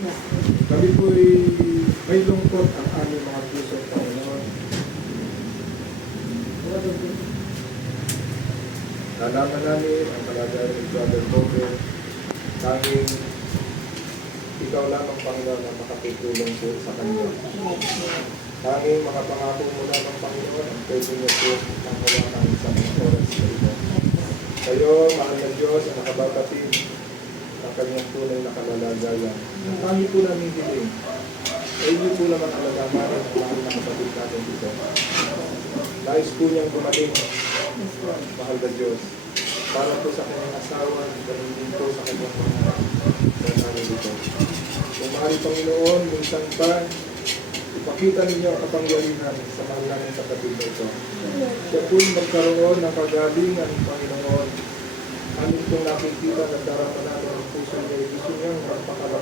Kami po'y may lungkot ang aming mga puso, Panginoon. Nalaman namin ang kalagayan ni Brother Bobby. Tanging ikaw lamang, Panginoon, ang makatutulong po sa kanya. Tanging mga pangako mo lamang, Panginoon, ang pwede niyo po ang hawakan sa mga oras na ito. Kayo, mahal na Diyos, ang nakababatid ng kanyang tunay na kalalagayan. Ang tangi po namin hiling, ay hindi po naman alagamaran ang mahal na kapatid natin dito. Nais po niyang gumaling, mahal na Diyos, para po sa kanyang asawa, ganun din po sa kanyang mga nanay dito. Kung mahal Panginoon, minsan pa, ipakita ninyo ang kapangyarihan sa mahal namin sa kapatid na ito. Siya po magkaroon ng kagalingan, Panginoon. Amin pong nakikita na darama namin ang puso niya. Gusto niyang magpakalak